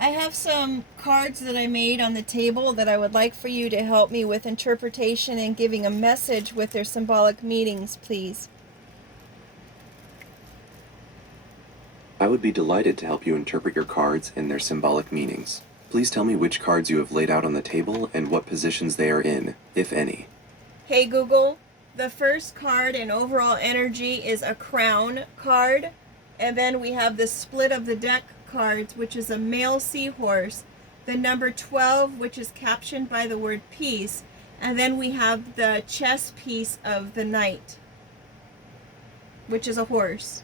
I have some cards that I made on the table that I would like for you to help me with interpretation and giving a message with their symbolic meanings, please. I would be delighted to help you interpret your cards and their symbolic meanings. Please tell me which cards you have laid out on the table and what positions they are in, if any. Hey Google, the first card in overall energy is a crown card, and then we have the split of the deck cards, which is a male seahorse, the number 12, which is captioned by the word peace, and then we have the chess piece of the knight, which is a horse.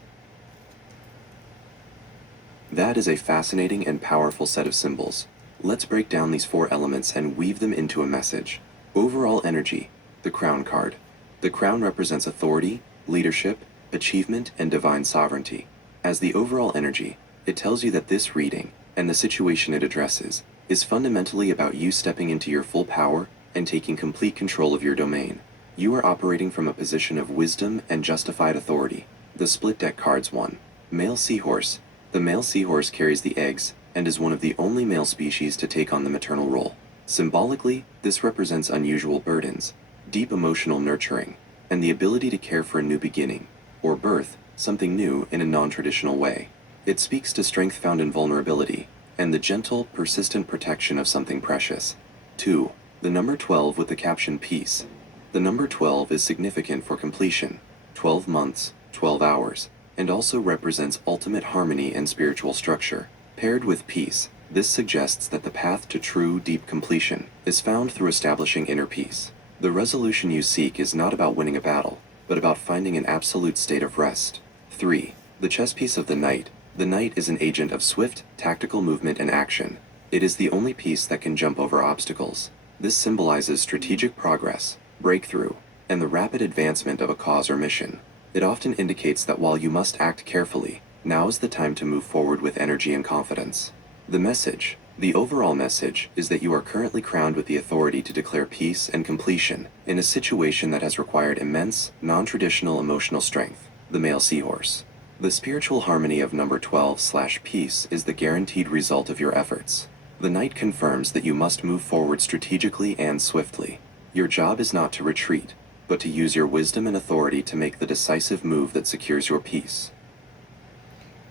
That is a fascinating and powerful set of symbols. Let's break down these four elements and weave them into a message. Overall energy, the crown card. The crown represents authority, leadership, achievement, and divine sovereignty. As the overall energy, it tells you that this reading, and the situation it addresses, is fundamentally about you stepping into your full power and taking complete control of your domain. You are operating from a position of wisdom and justified authority. The split deck cards 1. Male seahorse. The male seahorse carries the eggs and is one of the only male species to take on the maternal role. Symbolically, this represents unusual burdens, deep emotional nurturing, and the ability to care for a new beginning, or birth, something new in a non-traditional way. It speaks to strength found in vulnerability, and the gentle, persistent protection of something precious. 2. The number 12 with the caption Peace. The number 12 is significant for completion, 12 months, 12 hours, and also represents ultimate harmony and spiritual structure. Paired with peace, this suggests that the path to true, deep completion is found through establishing inner peace. The resolution you seek is not about winning a battle, but about finding an absolute state of rest. 3. The chess piece of the knight. The knight is an agent of swift, tactical movement and action. It is the only piece that can jump over obstacles. This symbolizes strategic progress, breakthrough, and the rapid advancement of a cause or mission. It often indicates that while you must act carefully, now is the time to move forward with energy and confidence. The message, the overall message, is that you are currently crowned with the authority to declare peace and completion in a situation that has required immense, non-traditional emotional strength. The male seahorse. The spiritual harmony of number 12/peace is the guaranteed result of your efforts. The knight confirms that you must move forward strategically and swiftly. Your job is not to retreat, but to use your wisdom and authority to make the decisive move that secures your peace.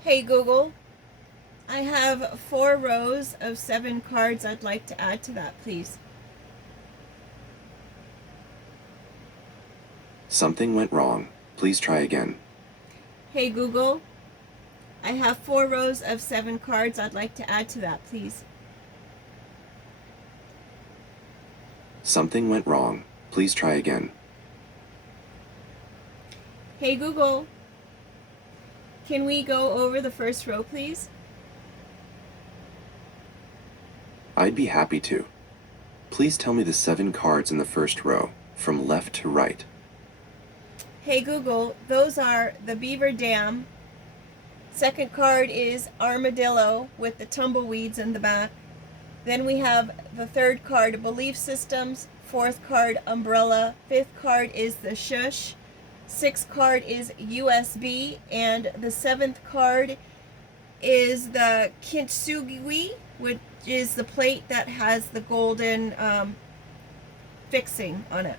Hey Google, I have 4 rows of 7 cards I'd like to add to that, please. Something went wrong. Please try again. Hey Google, I have 4 rows of 7 cards I'd like to add to that, please. Something went wrong. Please try again. Hey Google, can we go over the first row, please? I'd be happy to. Please tell me the 7 cards in the first row, from left to right. Hey Google, those are the Beaver Dam. Second card is Armadillo with the tumbleweeds in the back. Then we have the third card, Belief Systems. Fourth card, Umbrella. Fifth card is the Shush. Sixth card is USB. And the seventh card is the Kintsugi, which is the plate that has the golden fixing on it.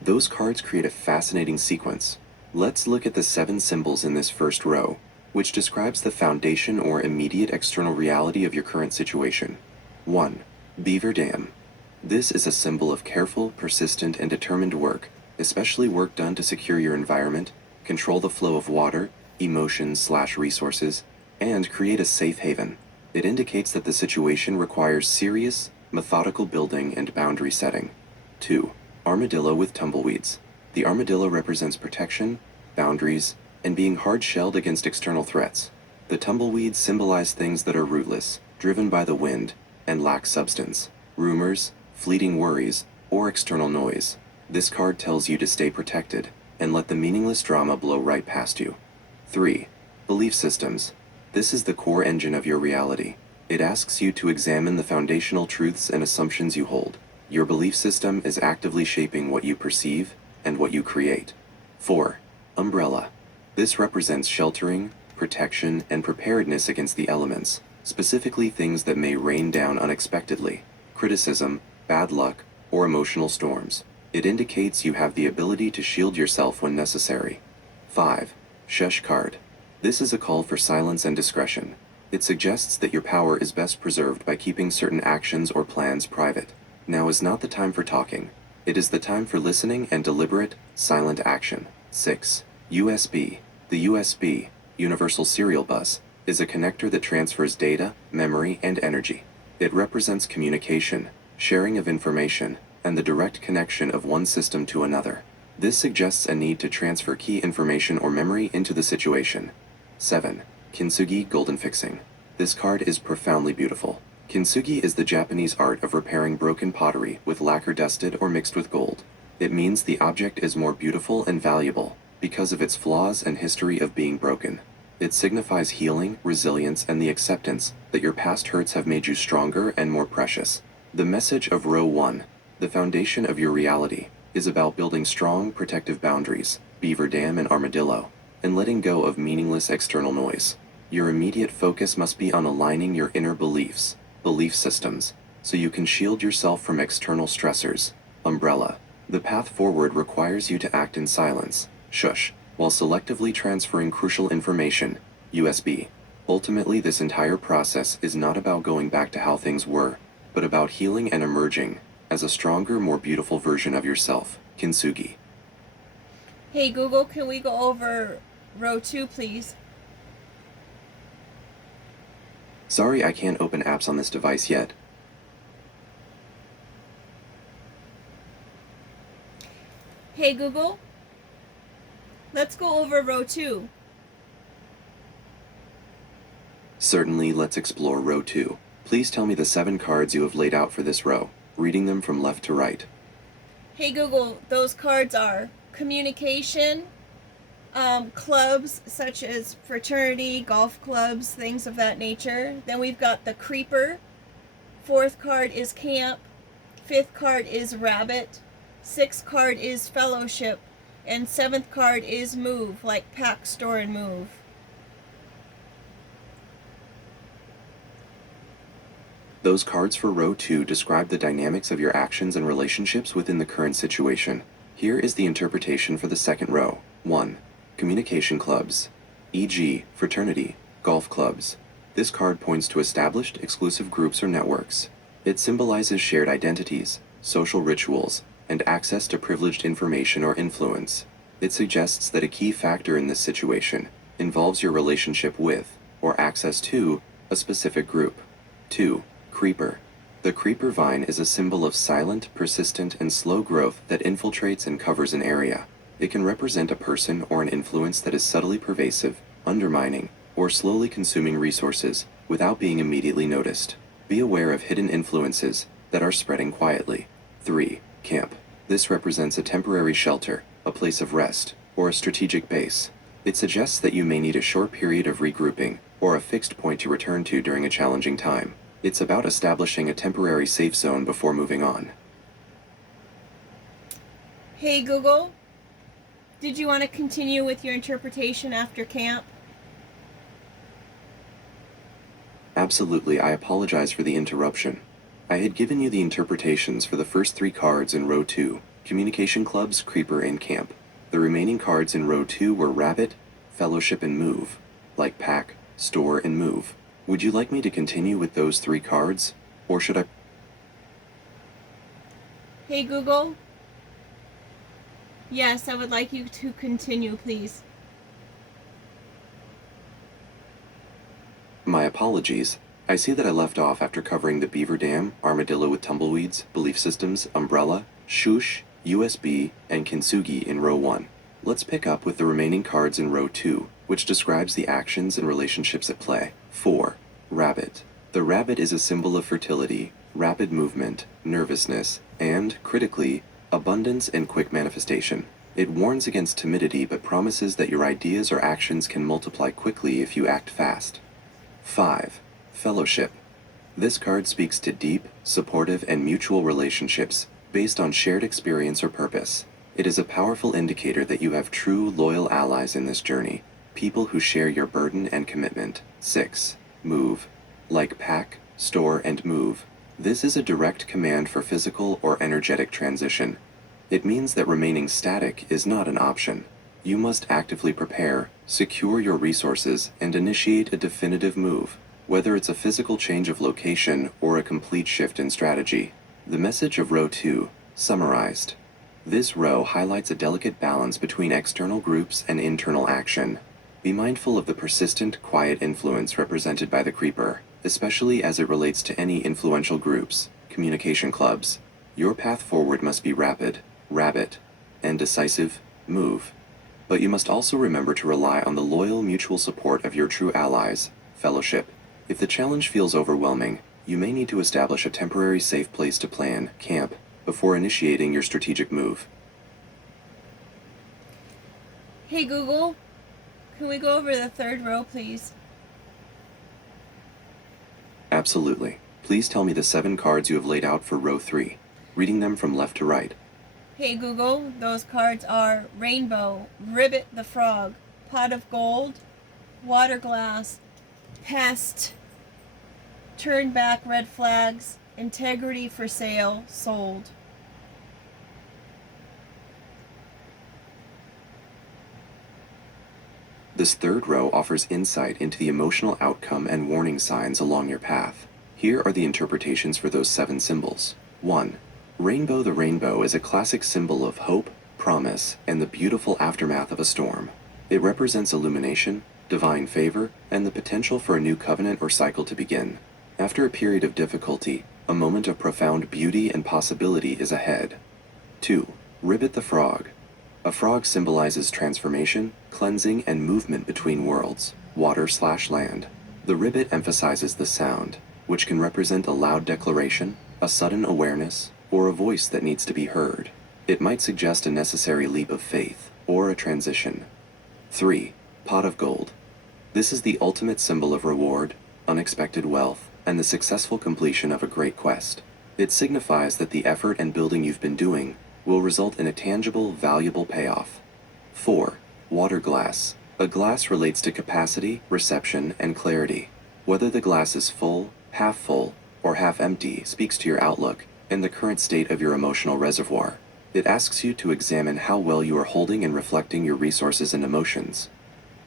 Those cards create a fascinating sequence. Let's look at the 7 symbols in this first row, which describes the foundation or immediate external reality of your current situation. 1. Beaver Dam. This is a symbol of careful, persistent, and determined work, especially work done to secure your environment, control the flow of water, emotions/resources, and create a safe haven. It indicates that the situation requires serious, methodical building and boundary setting. 2. Armadillo with tumbleweeds. The armadillo represents protection, boundaries, and being hard-shelled against external threats. The tumbleweeds symbolize things that are rootless, driven by the wind, and lack substance. Rumors, fleeting worries, or external noise. This card tells you to stay protected, and let the meaningless drama blow right past you. 3. Belief systems. This is the core engine of your reality. It asks you to examine the foundational truths and assumptions you hold. Your belief system is actively shaping what you perceive and what you create. 4. Umbrella. This represents sheltering, protection, and preparedness against the elements, specifically things that may rain down unexpectedly, criticism, bad luck, or emotional storms. It indicates you have the ability to shield yourself when necessary. 5. Shush card. This is a call for silence and discretion. It suggests that your power is best preserved by keeping certain actions or plans private. Now is not the time for talking. It is the time for listening and deliberate, silent action. 6. USB. The USB, Universal Serial Bus, is a connector that transfers data, memory, and energy. It represents communication, sharing of information, and the direct connection of one system to another. This suggests a need to transfer key information or memory into the situation. 7. Kintsugi Golden Fixing. This card is profoundly beautiful. Kintsugi is the Japanese art of repairing broken pottery with lacquer dusted or mixed with gold. It means the object is more beautiful and valuable because of its flaws and history of being broken. It signifies healing, resilience, and the acceptance that your past hurts have made you stronger and more precious. The message of row 1, the foundation of your reality, is about building strong, protective boundaries, beaver dam and armadillo, and letting go of meaningless external noise. Your immediate focus must be on aligning your inner belief systems, so you can shield yourself from external stressors. Umbrella. The path forward requires you to act in silence, shush, while selectively transferring crucial information, USB. Ultimately, this entire process is not about going back to how things were, but about healing and emerging as a stronger, more beautiful version of yourself. Kintsugi. Hey Google, can we go over row 2, please? Sorry, I can't open apps on this device yet. Hey Google, let's go over row 2. Certainly, let's explore row 2. Please tell me the 7 cards you have laid out for this row, reading them from left to right. Hey Google, those cards are communication, clubs such as fraternity, golf clubs, things of that nature. Then we've got the creeper. 4th card is camp. 5th card is rabbit. 6th card is fellowship. And 7th card is move, like pack, store, and move. Those cards for row 2 describe the dynamics of your actions and relationships within the current situation. Here is the interpretation for the second row. 1. Communication clubs, e.g., fraternity, golf clubs. This card points to established, exclusive groups or networks. It symbolizes shared identities, social rituals, and access to privileged information or influence. It suggests that a key factor in this situation involves your relationship with, or access to, a specific group. 2. Creeper. The creeper vine is a symbol of silent, persistent, and slow growth that infiltrates and covers an area. It can represent a person or an influence that is subtly pervasive, undermining, or slowly consuming resources without being immediately noticed. Be aware of hidden influences that are spreading quietly. 3. Camp. This represents a temporary shelter, a place of rest, or a strategic base. It suggests that you may need a short period of regrouping or a fixed point to return to during a challenging time. It's about establishing a temporary safe zone before moving on. Hey Google, did you want to continue with your interpretation after camp? Absolutely, I apologize for the interruption. I had given you the interpretations for the first 3 cards in row 2, communication clubs, creeper, and camp. The remaining cards in row 2 were rabbit, fellowship, and move, like pack, store, and move. Would you like me to continue with those 3 cards, or should I? Hey Google, yes, I would like you to continue, please. My apologies. I see that I left off after covering the beaver dam, armadillo with tumbleweeds, belief systems, umbrella, shush, USB, and kintsugi in row 1. Let's pick up with the remaining cards in row 2, which describes the actions and relationships at play. 4. Rabbit. The rabbit is a symbol of fertility, rapid movement, nervousness, and, critically, abundance and quick manifestation. It warns against timidity but promises that your ideas or actions can multiply quickly if you act fast. 5. Fellowship. This card speaks to deep, supportive, and mutual relationships based on shared experience or purpose. It is a powerful indicator that you have true loyal allies in this journey, people who share your burden and commitment. 6. Move. Like pack, store, and move. This is a direct command for physical or energetic transition. It means that remaining static is not an option. You must actively prepare, secure your resources, and initiate a definitive move, whether it's a physical change of location or a complete shift in strategy. The message of row 2, summarized. This row highlights a delicate balance between external groups and internal action. Be mindful of the persistent, quiet influence represented by the creeper, especially as it relates to any influential groups, communication clubs. Your path forward must be rapid, rabbit, and decisive, move. But you must also remember to rely on the loyal mutual support of your true allies, fellowship. If the challenge feels overwhelming, you may need to establish a temporary safe place to plan, camp, before initiating your strategic move. Hey Google, can we go over the third row, please? Absolutely. Please tell me the 7 cards you have laid out for row 3, reading them from left to right. Hey Google, those cards are Rainbow, Ribbit the Frog, Pot of Gold, Water Glass, Pest, Turn Back Red Flags, Integrity for Sale, Sold. This third row offers insight into the emotional outcome and warning signs along your path. Here are the interpretations for those 7 symbols. 1. Rainbow. The rainbow is a classic symbol of hope, promise, and the beautiful aftermath of a storm. It represents illumination, divine favor, and the potential for a new covenant or cycle to begin. After a period of difficulty, a moment of profound beauty and possibility is ahead. 2. Ribbit the frog. A frog symbolizes transformation, cleansing, and movement between worlds, water/land. The ribbit emphasizes the sound, which can represent a loud declaration, a sudden awareness, or a voice that needs to be heard. It might suggest a necessary leap of faith, or a transition. 3. Pot of gold. This is the ultimate symbol of reward, unexpected wealth, and the successful completion of a great quest. It signifies that the effort and building you've been doing will result in a tangible, valuable payoff. 4. Water glass. A glass relates to capacity, reception, and clarity. Whether the glass is full, or half empty speaks to your outlook and the current state of your emotional reservoir. It asks you to examine how well you are holding and reflecting your resources and emotions.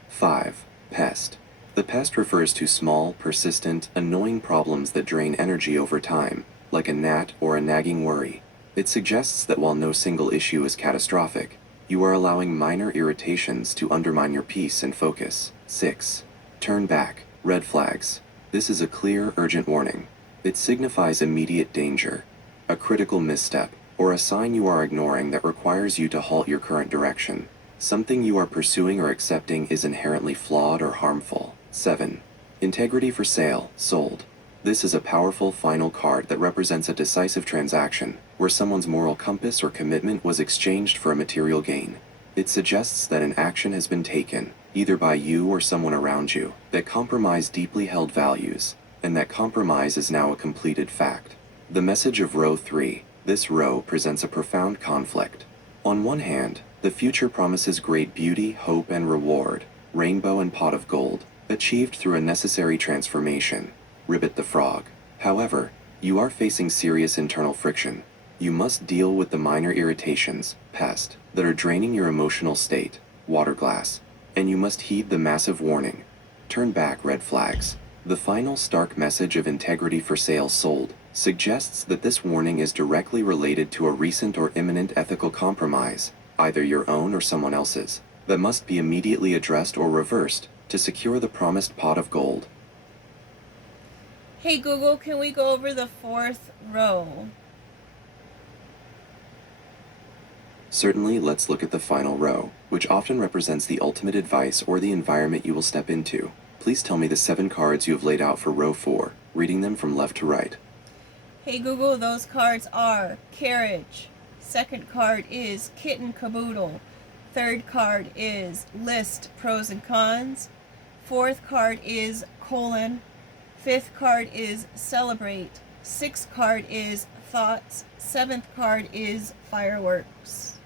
5. Pest. The pest refers to small, persistent, annoying problems that drain energy over time, like a gnat or a nagging worry. It suggests that while no single issue is catastrophic, you are allowing minor irritations to undermine your peace and focus. 6. Turn back. Red flags. This is a clear, urgent warning. It signifies immediate danger, a critical misstep, or a sign you are ignoring that requires you to halt your current direction. Something you are pursuing or accepting is inherently flawed or harmful. 7. Integrity for sale, sold. This is a powerful final card that represents a decisive transaction, where someone's moral compass or commitment was exchanged for a material gain. It suggests that an action has been taken, either by you or someone around you, that compromised deeply held values, and that compromise is now a completed fact. The message of row 3. This row presents a profound conflict. On one hand, the future promises great beauty, hope, and reward, rainbow and pot of gold, achieved through a necessary transformation, Ribbit the frog. However, you are facing serious internal friction. You must deal with the minor irritations, pest, that are draining your emotional state, water glass, and you must heed the massive warning, turn back red flags. The final stark message of integrity for sale, sold, suggests that this warning is directly related to a recent or imminent ethical compromise, either your own or someone else's, that must be immediately addressed or reversed to secure the promised pot of gold. Hey Google, can we go over the 4th row? Certainly, let's look at the final row, which often represents the ultimate advice or the environment you will step into. Please tell me the 7 cards you have laid out for row 4, reading them from left to right. Hey Google, those cards are Carriage. Second card is Kitten Caboodle. Third card is List Pros and Cons. Fourth card is Colon. Fifth card is Celebrate. Sixth card is Thoughts. Seventh card is Fireworks.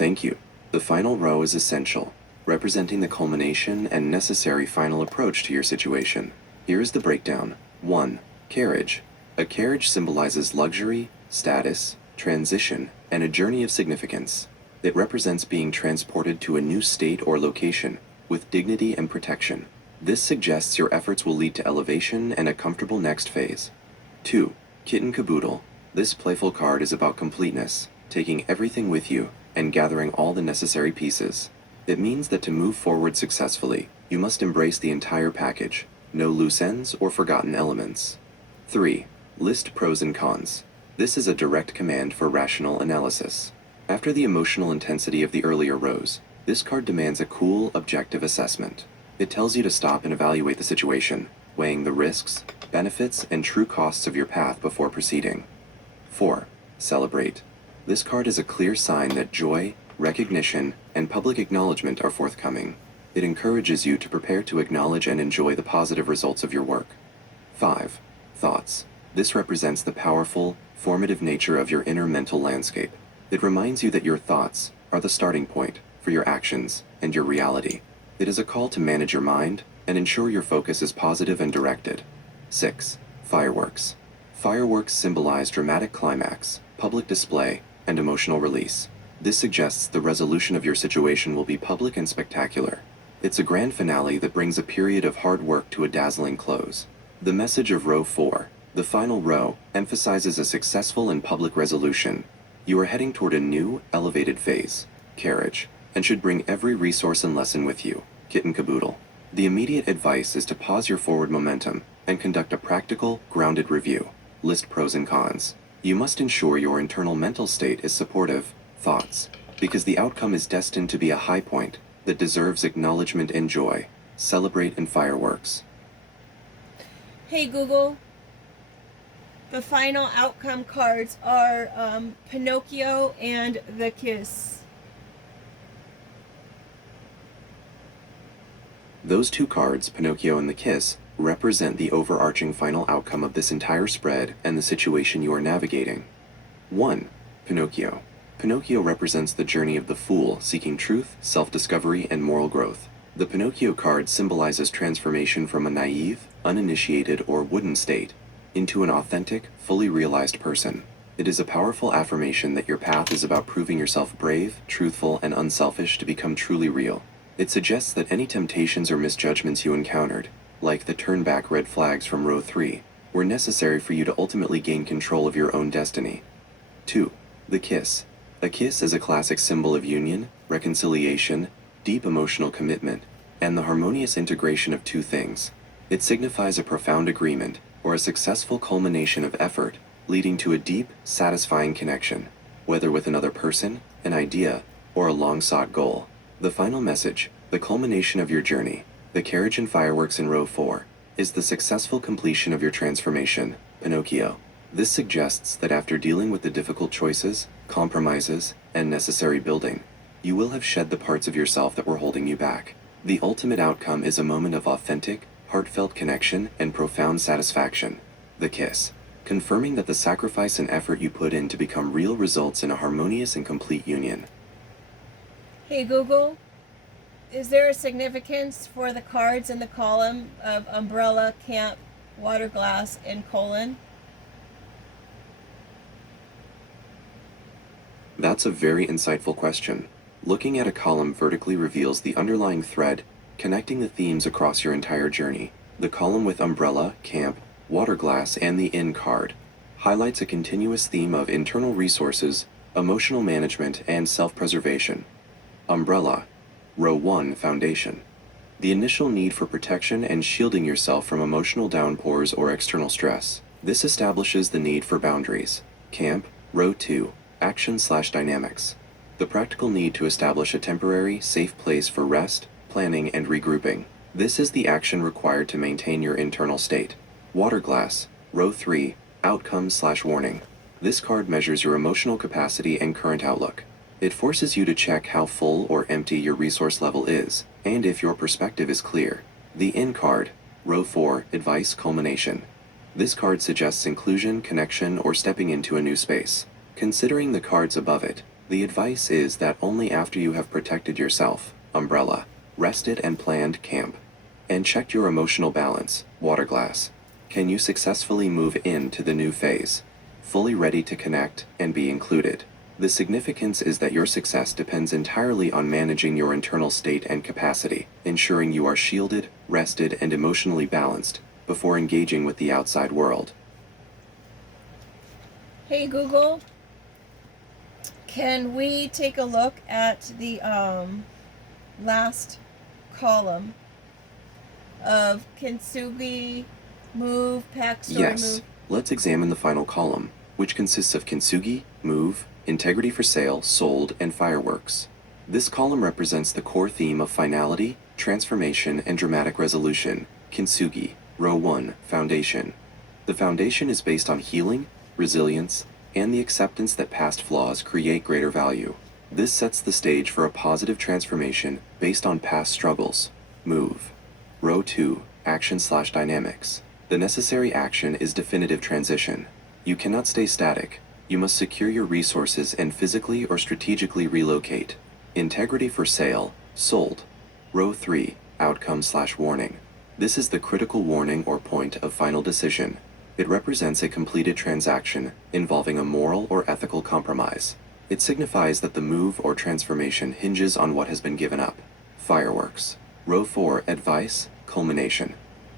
Thank you. The final row is essential, representing the culmination and necessary final approach to your situation. Here is the breakdown. 1. Carriage. A carriage symbolizes luxury, status, transition, and a journey of significance. It represents being transported to a new state or location with dignity and protection. This suggests your efforts will lead to elevation and a comfortable next phase. 2. Kitten Caboodle. This playful card is about completeness, taking everything with you and gathering all the necessary pieces. It means that to move forward successfully, you must embrace the entire package, no loose ends or forgotten elements. 3. List pros and cons. This is a direct command for rational analysis. After the emotional intensity of the earlier rows, this card demands a cool, objective assessment. It tells you to stop and evaluate the situation, weighing the risks, benefits, and true costs of your path before proceeding. 4. Celebrate. This card is a clear sign that joy, recognition, and public acknowledgement are forthcoming. It encourages you to prepare to acknowledge and enjoy the positive results of your work. 5. Thoughts. This represents the powerful, formative nature of your inner mental landscape. It reminds you that your thoughts are the starting point for your actions and your reality. It is a call to manage your mind and ensure your focus is positive and directed. 6. Fireworks. Fireworks symbolize dramatic climax, public display, and emotional release. This suggests the resolution of your situation will be public and spectacular. It's a grand finale that brings a period of hard work to a dazzling close. The message of row 4, the final row, emphasizes a successful and public resolution. You are heading toward a new, elevated phase, carriage, and should bring every resource and lesson with you, Kitten Caboodle. The immediate advice is to pause your forward momentum and conduct a practical, grounded review. List pros and cons. You must ensure your internal mental state is supportive, thoughts, because the outcome is destined to be a high point that deserves acknowledgement and joy. Celebrate in fireworks. Hey Google, the final outcome cards are Pinocchio and the Kiss. Those two cards, Pinocchio and the Kiss, represent the overarching final outcome of this entire spread and the situation you are navigating. 1. Pinocchio. Pinocchio represents the journey of the fool seeking truth, self-discovery, and moral growth. The Pinocchio card symbolizes transformation from a naive, uninitiated, or wooden state into an authentic, fully realized person. It is a powerful affirmation that your path is about proving yourself brave, truthful, and unselfish to become truly real. It suggests that any temptations or misjudgments you encountered, like the turn-back red flags from row 3, were necessary for you to ultimately gain control of your own destiny. 2. The Kiss. A kiss is a classic symbol of union, reconciliation, deep emotional commitment, and the harmonious integration of two things. It signifies a profound agreement or a successful culmination of effort, leading to a deep, satisfying connection, whether with another person, an idea, or a long-sought goal. The final message, the culmination of your journey, the carriage and fireworks in row 4, is the successful completion of your transformation, Pinocchio. This suggests that after dealing with the difficult choices, compromises, and necessary building, you will have shed the parts of yourself that were holding you back. The ultimate outcome is a moment of authentic, heartfelt connection and profound satisfaction, the Kiss, confirming that the sacrifice and effort you put in to become real results in a harmonious and complete union. Hey Google, is there a significance for the cards in the column of umbrella, camp, water glass, and colon? That's a very insightful question. Looking at a column vertically reveals the underlying thread connecting the themes across your entire journey. The column with umbrella, camp, water glass, and the in card highlights a continuous theme of internal resources, emotional management, and self-preservation. Umbrella, row 1, foundation. The initial need for protection and shielding yourself from emotional downpours or external stress. This establishes the need for boundaries. Camp, row 2, action/dynamics. The practical need to establish a temporary, safe place for rest, planning, and regrouping. This is the action required to maintain your internal state. Water glass, row 3, outcome/warning. This card measures your emotional capacity and current outlook. It forces you to check how full or empty your resource level is, and if your perspective is clear. The in card, row 4, advice culmination. This card suggests inclusion, connection, or stepping into a new space. Considering the cards above it, The advice is that only after you have protected yourself, umbrella, rested and planned camp, and checked your emotional balance, water glass, can you successfully move into the new phase, fully ready to connect and be included. The significance is that your success depends entirely on managing your internal state and capacity, ensuring you are shielded, rested, and emotionally balanced before engaging with the outside world. Hey Google, can we take a look at the last column of kintsugi, move, pack, story, Yes, move? let's examine the final column, which consists of kintsugi, move, integrity for sale, sold, and fireworks. This column represents the core theme of finality, transformation, and dramatic resolution. Kintsugi, row 1, foundation. The foundation is based on healing, resilience, and the acceptance that past flaws create greater value. This sets the stage for a positive transformation based on past struggles. Move. Row 2, action/dynamics. The necessary action is definitive transition. You cannot stay static. You must secure your resources and physically or strategically relocate. Integrity for sale, sold. Row 3, outcome/warning. This is the critical warning or point of final decision. It represents a completed transaction involving a moral or ethical compromise. It signifies that the move or transformation hinges on what has been given up. Fireworks. Row 4, advice, culmination.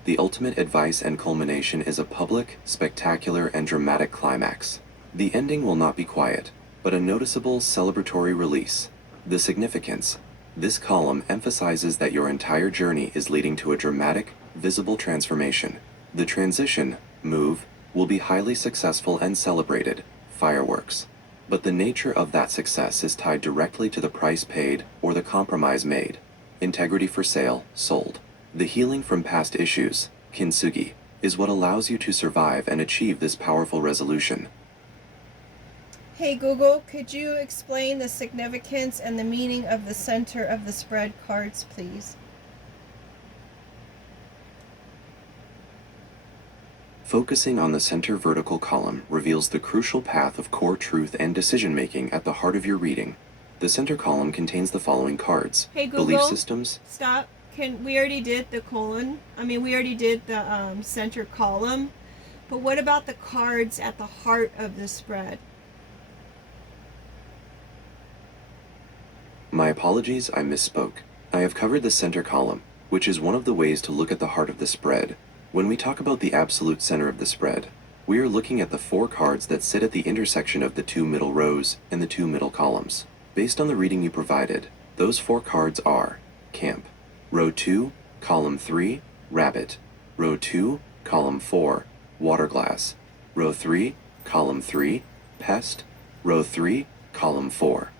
The ultimate advice and culmination is a public, spectacular, and dramatic climax. The ending will not be quiet, but a noticeable celebratory release. The significance. This column emphasizes that your entire journey is leading to a dramatic, visible transformation. The transition, move, will be highly successful and celebrated, fireworks. But the nature of that success is tied directly to the price paid or the compromise made. Integrity for sale, sold. The healing from past issues, kintsugi, is what allows you to survive and achieve this powerful resolution. Hey Google, could you explain the significance and the meaning of the center of the spread cards, please? Focusing on the center vertical column reveals the crucial path of core truth and decision-making at the heart of your reading. The center column contains the following cards. Hey Google, belief systems. Stop. We already did the colon. We already did the center column. But what about the cards at the heart of the spread? My apologies, I misspoke. I have covered the center column, which is one of the ways to look at the heart of the spread. When we talk about the absolute center of the spread, we are looking at the 4 cards that sit at the intersection of the 2 middle rows and the 2 middle columns. Based on the reading you provided, those 4 cards are camp, row 2, column 3, rabbit, row 2, column 4, water glass, row 3, column 3, pest, row 3, column 4.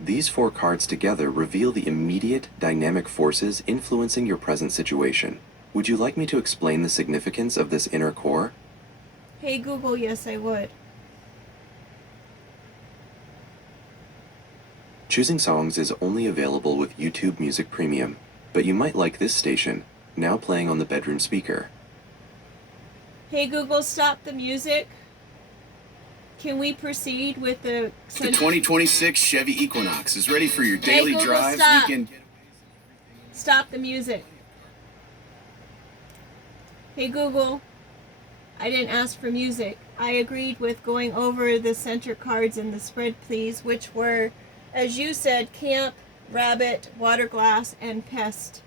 These 4 cards together reveal the immediate, dynamic forces influencing your present situation. Would you like me to explain the significance of this inner core? Hey Google, yes I would. Choosing songs is only available with YouTube Music Premium, but you might like this station, now playing on the bedroom speaker. Hey Google, stop the music. Can we proceed with the... The 2026 Chevy Equinox is ready for your daily Google, drives, stop. weekend getaways. Stop the music. Hey Google, I didn't ask for music. I agreed with going over the center cards in the spread, please, which were, as you said, camp, rabbit, water glass, and pest.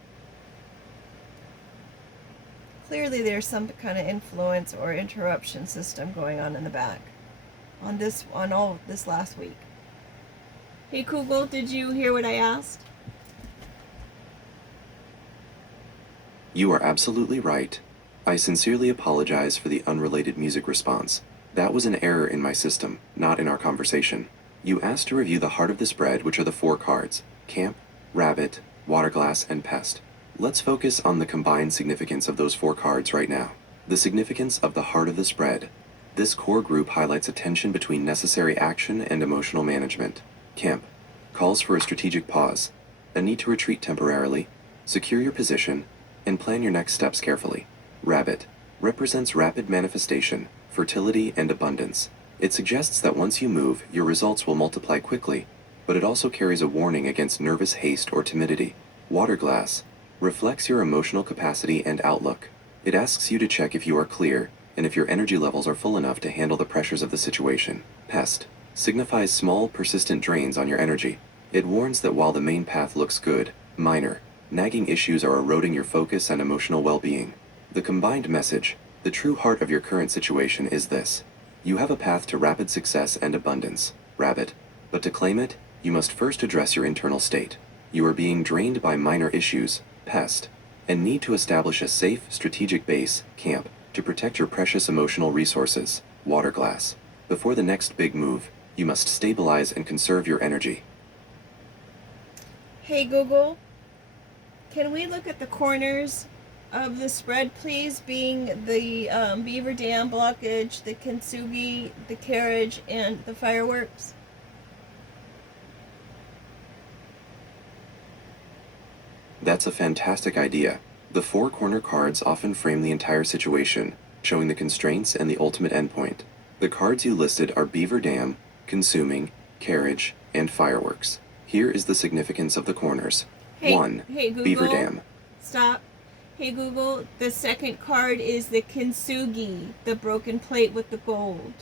Clearly there's some kind of influence or interruption system going on in the back on all this last week. Hey Google, did you hear what I asked? You are absolutely right. I sincerely apologize for the unrelated music response. That was an error in my system, not in our conversation. You asked to review the heart of the spread, which are the 4 cards: camp, rabbit, water glass, and pest. Let's focus on the combined significance of those 4 cards right now. The significance of the heart of the spread. This core group highlights a tension between necessary action and emotional management. Camp calls for a strategic pause, a need to retreat temporarily, secure your position, and plan your next steps carefully. Rabbit represents rapid manifestation, fertility, and abundance. It suggests that once you move, your results will multiply quickly, but it also carries a warning against nervous haste or timidity. Water glass reflects your emotional capacity and outlook. It asks you to check if you are clear and if your energy levels are full enough to handle the pressures of the situation. Pest signifies small, persistent drains on your energy. It warns that while the main path looks good, minor, nagging issues are eroding your focus and emotional well-being. The combined message, the true heart of your current situation is this: you have a path to rapid success and abundance, rabbit, but to claim it, you must first address your internal state. You are being drained by minor issues, pest, and need to establish a safe, strategic base, camp, to protect your precious emotional resources, water glass. Before the next big move, you must stabilize and conserve your energy. Hey Google, can we look at the corners of the spread, please, being the beaver dam blockage, the kintsugi, the carriage, and the fireworks? That's a fantastic idea. The four corner cards often frame the entire situation, showing the constraints and the ultimate endpoint. The cards you listed are beaver dam, consuming, carriage, and fireworks. Here is the significance of the corners. Hey, 1. hey Google, Beaver dam. Stop. Hey Google, the second card is the kintsugi, the broken plate with the gold.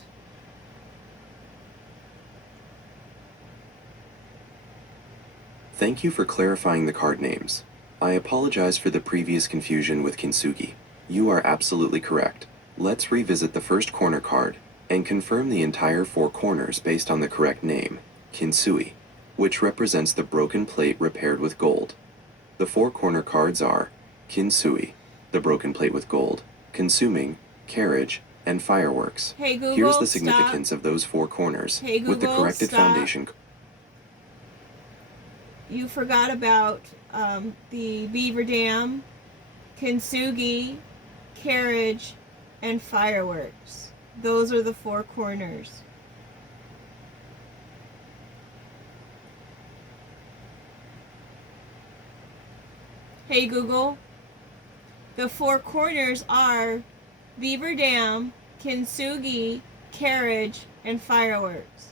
Thank you for clarifying the card names. I apologize for the previous confusion with kintsugi. You are absolutely correct. Let's revisit the first corner card and confirm the entire four corners based on the correct name, kintsugi, which represents the broken plate repaired with gold. The four corner cards are kintsugi, the broken plate with gold, consuming, carriage, and fireworks. Hey Google, Here's the significance of those four corners Hey Google, with the corrected foundation. You forgot about the beaver dam, kintsugi, carriage, and fireworks. Those are the four corners. Hey Google, the four corners are beaver dam, kintsugi, carriage, and fireworks.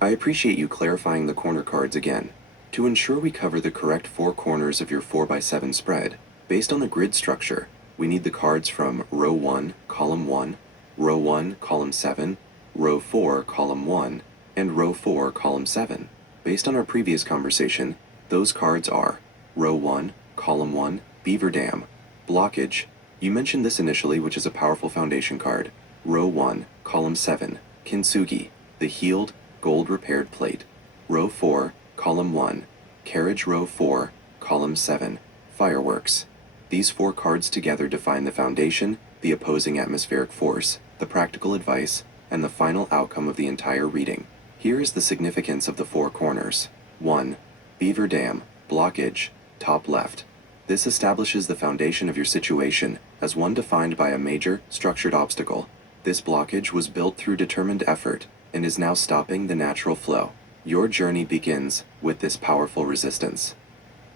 I appreciate you clarifying the corner cards again. To ensure we cover the correct four corners of your 4x7 spread, based on the grid structure, we need the cards from row 1, column 1, row 1, column 7, row 4, column 1, and row 4, column 7. Based on our previous conversation, those cards are row 1, column 1, beaver dam, blockage. You mentioned this initially, which is a powerful foundation card. Row 1, column 7, kintsugi, the healed, gold repaired plate. Row 4, column 1, carriage. Row 4, column 7, fireworks. These four cards together define the foundation, the opposing atmospheric force, the practical advice, and the final outcome of the entire reading. Here is the significance of the four corners. 1. Beaver dam, blockage, top left. This establishes the foundation of your situation as one defined by a major, structured obstacle. This blockage was built through determined effort and is now stopping the natural flow. Your journey begins with this powerful resistance.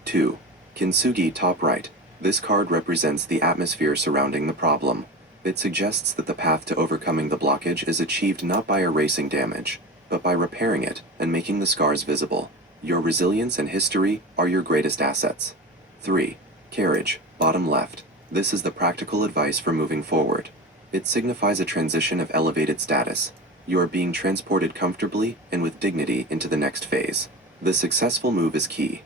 2. Kintsugi, top right. This card represents the atmosphere surrounding the problem. It suggests that the path to overcoming the blockage is achieved not by erasing damage, but by repairing it and making the scars visible. Your resilience and history are your greatest assets. 3. Carriage, bottom left. This is the practical advice for moving forward. It signifies a transition of elevated status. You are being transported comfortably and with dignity into the next phase. The successful move is key.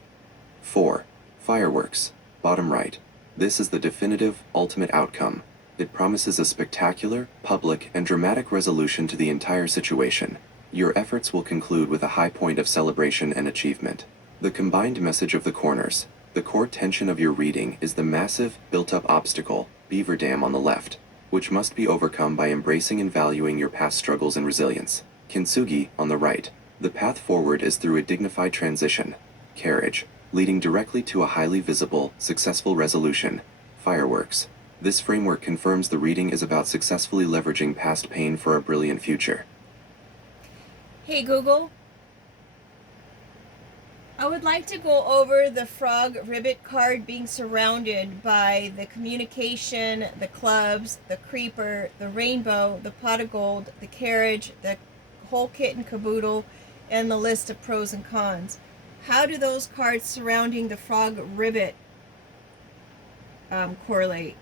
4. Fireworks, bottom right. This is the definitive, ultimate outcome. It promises a spectacular, public, and dramatic resolution to the entire situation. Your efforts will conclude with a high point of celebration and achievement. The combined message of the corners, the core tension of your reading is the massive, built-up obstacle, beaver dam on the left, which must be overcome by embracing and valuing your past struggles and resilience. Kintsugi, on the right. The path forward is through a dignified transition. Carriage, leading directly to a highly visible, successful resolution. Fireworks. This framework confirms the reading is about successfully leveraging past pain for a brilliant future. Hey Google, I would like to go over the frog ribbit card being surrounded by the communication, the clubs, the creeper, the rainbow, the pot of gold, the carriage, the whole kit and caboodle, and the list of pros and cons. How do those cards surrounding the frog ribbit correlate?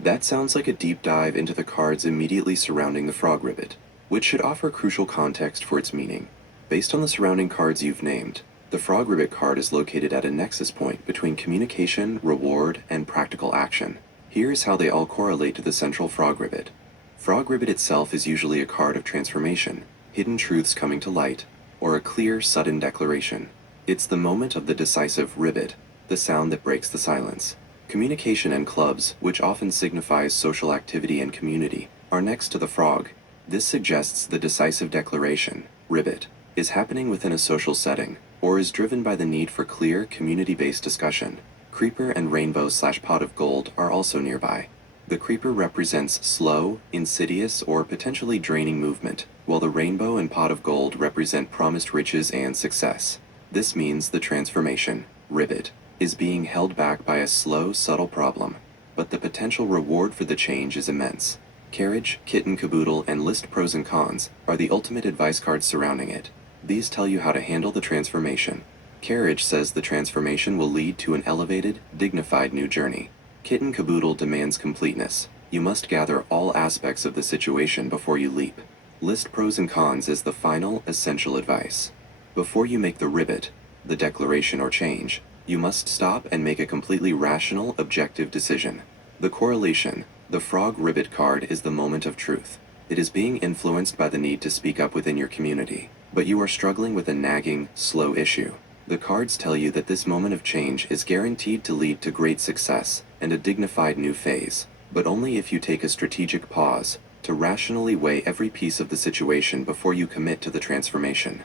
That sounds like a deep dive into the cards immediately surrounding the frog ribbit, which should offer crucial context for its meaning. Based on the surrounding cards you've named, the frog ribbit card is located at a nexus point between communication, reward, and practical action. Here's how they all correlate to the central frog ribbit. Frog ribbit itself is usually a card of transformation, hidden truths coming to light, or a clear, sudden declaration. It's the moment of the decisive ribbit, the sound that breaks the silence. Communication and clubs, which often signifies social activity and community, are next to the frog. This suggests the decisive declaration, ribbit, is happening within a social setting, or is driven by the need for clear, community-based discussion. Creeper and rainbow/pot of gold are also nearby. The creeper represents slow, insidious, or potentially draining movement, while the rainbow and pot of gold represent promised riches and success. This means the transformation, ribbit, is being held back by a slow, subtle problem, but the potential reward for the change is immense. Carriage, kit and caboodle, and list pros and cons are the ultimate advice cards surrounding it. These tell you how to handle the transformation. Carriage says the transformation will lead to an elevated, dignified new journey. Kit and caboodle demands completeness. You must gather all aspects of the situation before you leap. List pros and cons is the final, essential advice. Before you make the ribbit, the declaration or change, you must stop and make a completely rational, objective decision. The correlation, the frog ribbit card, is the moment of truth. It is being influenced by the need to speak up within your community, but you are struggling with a nagging, slow issue. The cards tell you that this moment of change is guaranteed to lead to great success and a dignified new phase, but only if you take a strategic pause to rationally weigh every piece of the situation before you commit to the transformation.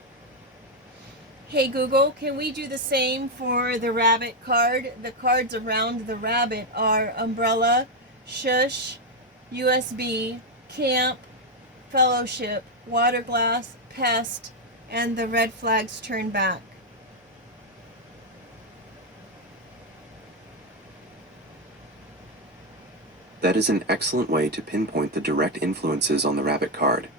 Hey Google, can we do the same for the rabbit card? The cards around the rabbit are umbrella, shush, USB, camp, fellowship, water glass, pest, and the red flags turn back. That is an excellent way to pinpoint the direct influences on the rabbit card.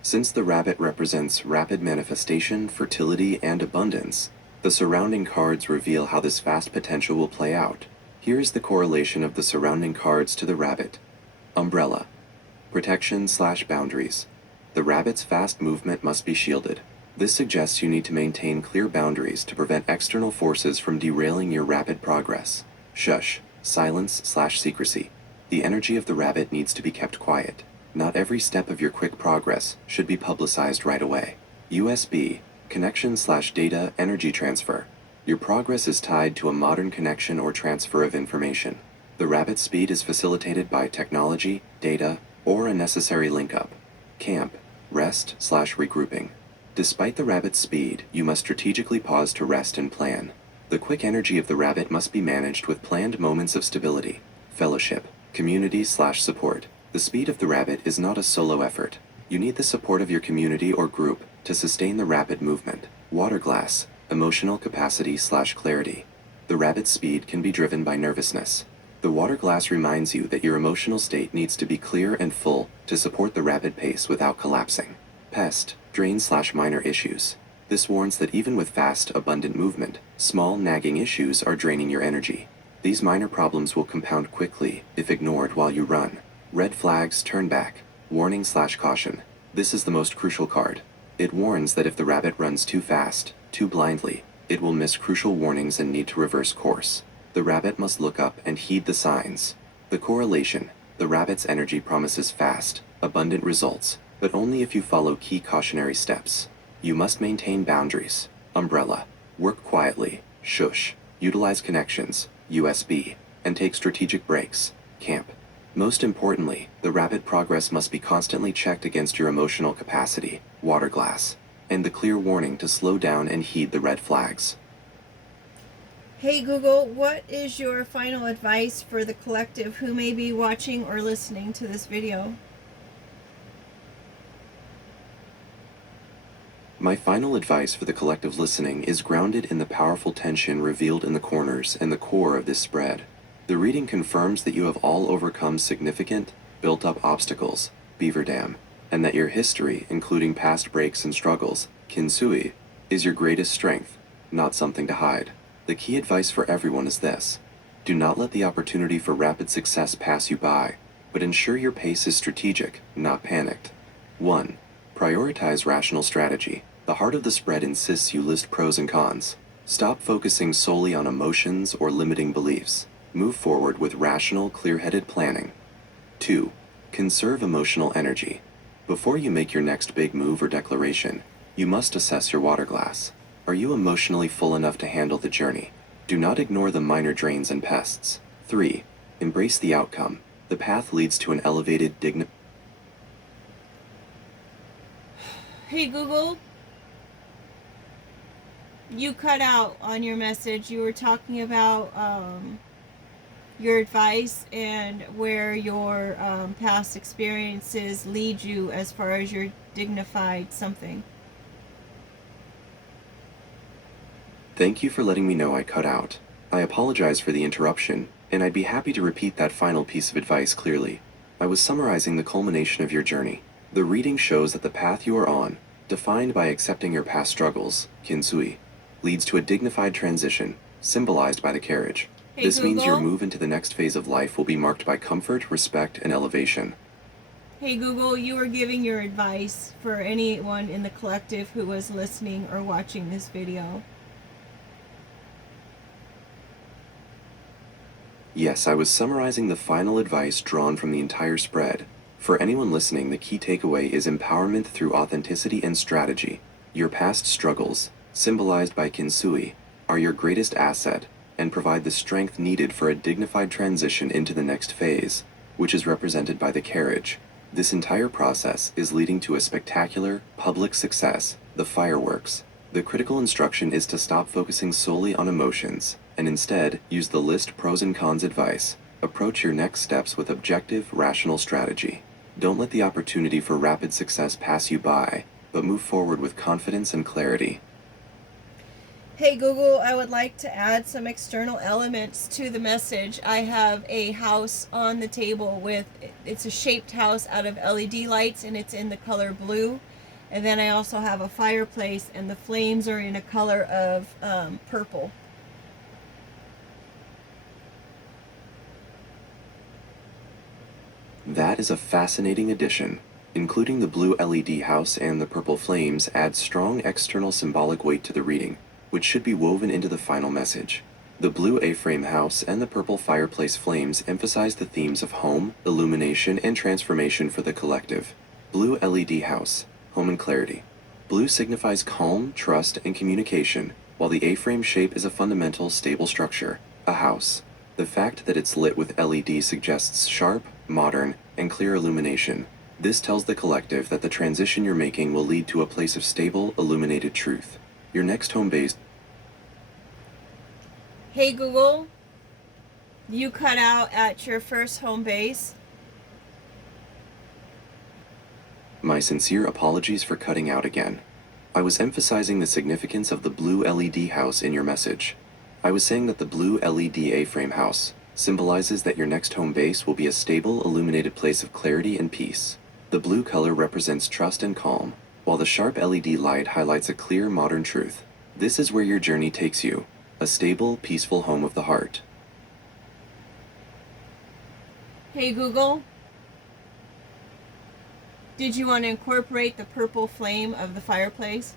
Since the rabbit represents rapid manifestation, fertility, and abundance, the surrounding cards reveal how this vast potential will play out. Here is the correlation of the surrounding cards to the rabbit. Umbrella. Protection/boundaries. The rabbit's fast movement must be shielded. This suggests you need to maintain clear boundaries to prevent external forces from derailing your rapid progress. Shush. Silence/secrecy. The energy of the rabbit needs to be kept quiet. Not every step of your quick progress should be publicized right away. USB, connection/data energy transfer. Your progress is tied to a modern connection or transfer of information. The rabbit's speed is facilitated by technology, data, or a necessary link-up. Camp, rest/regrouping. Despite the rabbit's speed, you must strategically pause to rest and plan. The quick energy of the rabbit must be managed with planned moments of stability. Fellowship, community/support. The speed of the rabbit is not a solo effort. You need the support of your community or group to sustain the rapid movement. Water glass, emotional capacity/clarity. The rabbit's speed can be driven by nervousness. The water glass reminds you that your emotional state needs to be clear and full to support the rapid pace without collapsing. Pest, drain/minor issues. This warns that even with fast, abundant movement, small, nagging issues are draining your energy. These minor problems will compound quickly if ignored while you run. Red flags, turn back. Warning/caution. This is the most crucial card. It warns that if the rabbit runs too fast, too blindly, it will miss crucial warnings and need to reverse course. The rabbit must look up and heed the signs. The correlation. The rabbit's energy promises fast, abundant results, but only if you follow key cautionary steps. You must maintain boundaries. Umbrella. Work quietly. Shush. Utilize connections. USB. And take strategic breaks. Camp. Most importantly, the rapid progress must be constantly checked against your emotional capacity, water glass, and the clear warning to slow down and heed the red flags. Hey Google, what is your final advice for the collective who may be watching or listening to this video? My final advice for the collective listening is grounded in the powerful tension revealed in the corners and the core of this spread. The reading confirms that you have all overcome significant, built-up obstacles, Beaver Dam, and that your history, including past breaks and struggles, Kinsui, is your greatest strength, not something to hide. The key advice for everyone is this: do not let the opportunity for rapid success pass you by, but ensure your pace is strategic, not panicked. 1. Prioritize rational strategy. The heart of the spread insists you list pros and cons. Stop focusing solely on emotions or limiting beliefs. Move forward with rational, clear-headed planning. 2. Conserve emotional energy. Before you make your next big move or declaration, you must assess your water glass. Are you emotionally full enough to handle the journey? Do not ignore the minor drains and pests. 3. Embrace the outcome. The path leads to an elevated, Hey Google, you cut out on your message. You were talking about your advice and where your past experiences lead you as far as your dignified something. Thank you for letting me know I cut out. I apologize for the interruption, and I'd be happy to repeat that final piece of advice clearly. I was summarizing the culmination of your journey. The reading shows that the path you are on, defined by accepting your past struggles, Kinsui, leads to a dignified transition, symbolized by the carriage. Hey, This means your Google? move into the next phase of life will be marked by comfort, respect, and elevation. Hey Google, you were giving your advice for anyone in the collective who was listening or watching this video. Yes, I was summarizing the final advice drawn from the entire spread. For anyone listening, the key takeaway is empowerment through authenticity and strategy. Your past struggles, symbolized by Kinsui, are your greatest asset and provide the strength needed for a dignified transition into the next phase, which is represented by the carriage. This entire process is leading to a spectacular, public success, the fireworks. The critical instruction is to stop focusing solely on emotions, and instead use the list pros and cons advice. Approach your next steps with objective, rational strategy. Don't let the opportunity for rapid success pass you by, but move forward with confidence and clarity. Hey Google, I would like to add some external elements to the message. I have a house on the table it's a shaped house out of LED lights and it's in the color blue. And then I also have a fireplace and the flames are in a color of purple. That is a fascinating addition. Including the blue LED house and the purple flames adds strong external symbolic weight to the reading, which should be woven into the final message. The blue A-frame house and the purple fireplace flames emphasize the themes of home, illumination, and transformation for the collective. Blue LED house, home and clarity. Blue signifies calm, trust, and communication, while the A-frame shape is a fundamental, stable structure, a house. The fact that it's lit with LED suggests sharp, modern, and clear illumination. This tells the collective that the transition you're making will lead to a place of stable, illuminated truth. Your next home base. Hey Google, you cut out at your first home base. My sincere apologies for cutting out again. I was emphasizing the significance of the blue LED house in your message. I was saying that the blue LED A-frame house symbolizes that your next home base will be a stable, illuminated place of clarity and peace. The blue color represents trust and calm, while the sharp LED light highlights a clear, modern truth. This is where your journey takes you, a stable, peaceful home of the heart. Hey Google, did you want to incorporate the purple flame of the fireplace?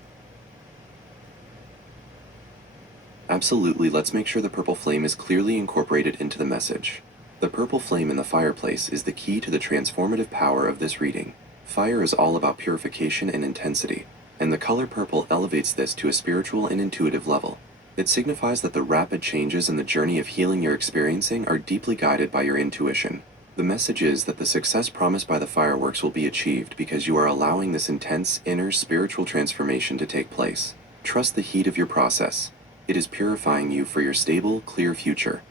Absolutely, let's make sure the purple flame is clearly incorporated into the message. The purple flame in the fireplace is the key to the transformative power of this reading. Fire is all about purification and intensity, and the color purple elevates this to a spiritual and intuitive level. It signifies that the rapid changes in the journey of healing you're experiencing are deeply guided by your intuition. The message is that the success promised by the fireworks will be achieved because you are allowing this intense, inner, spiritual transformation to take place. Trust the heat of your process. It is purifying you for your stable, clear future.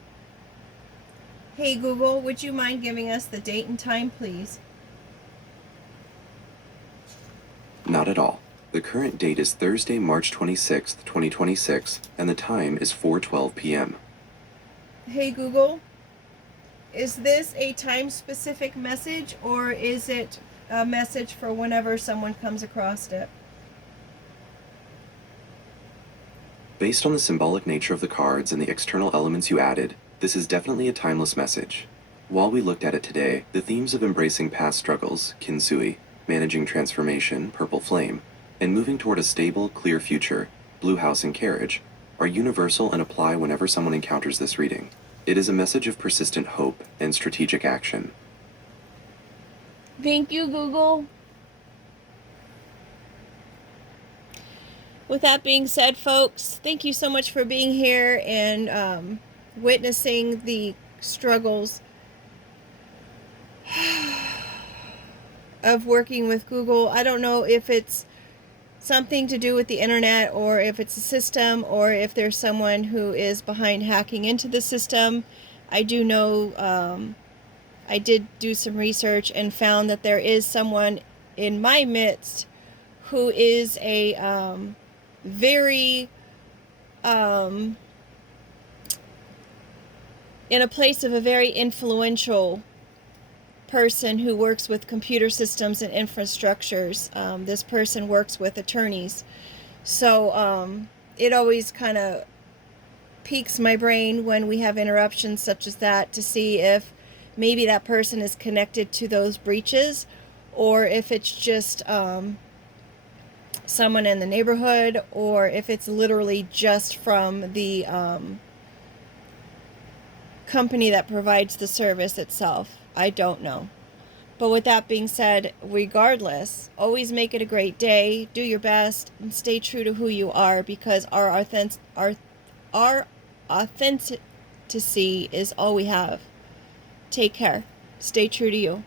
Hey Google, would you mind giving us the date and time, please? Not at all. The current date is Thursday, March 26th, 2026, and the time is 4:12 p.m. Hey Google, is this a time-specific message, or is it a message for whenever someone comes across it? Based on the symbolic nature of the cards and the external elements you added, this is definitely a timeless message. While we looked at it today, the themes of embracing past struggles, Kinsui, managing transformation, Purple Flame, and moving toward a stable, clear future, Blue House and Carriage, are universal and apply whenever someone encounters this reading. It is a message of persistent hope and strategic action. Thank you, Google. With that being said, folks, thank you so much for being here and witnessing the struggles of working with Google. I don't know if it's something to do with the internet, or if it's a system, or if there's someone who is behind hacking into the system. I do know, I did do some research and found that there is someone in my midst who is a very in a place of a very influential person who works with computer systems and infrastructures. This person works with attorneys, so it always kind of piques my brain when we have interruptions such as that, to see if maybe that person is connected to those breaches, or if it's just someone in the neighborhood, or if it's literally just from the company that provides the service itself. I don't know. But with that being said, regardless, always make it a great day. Do your best and stay true to who you are, because our authenticity is all we have. Take care. Stay true to you.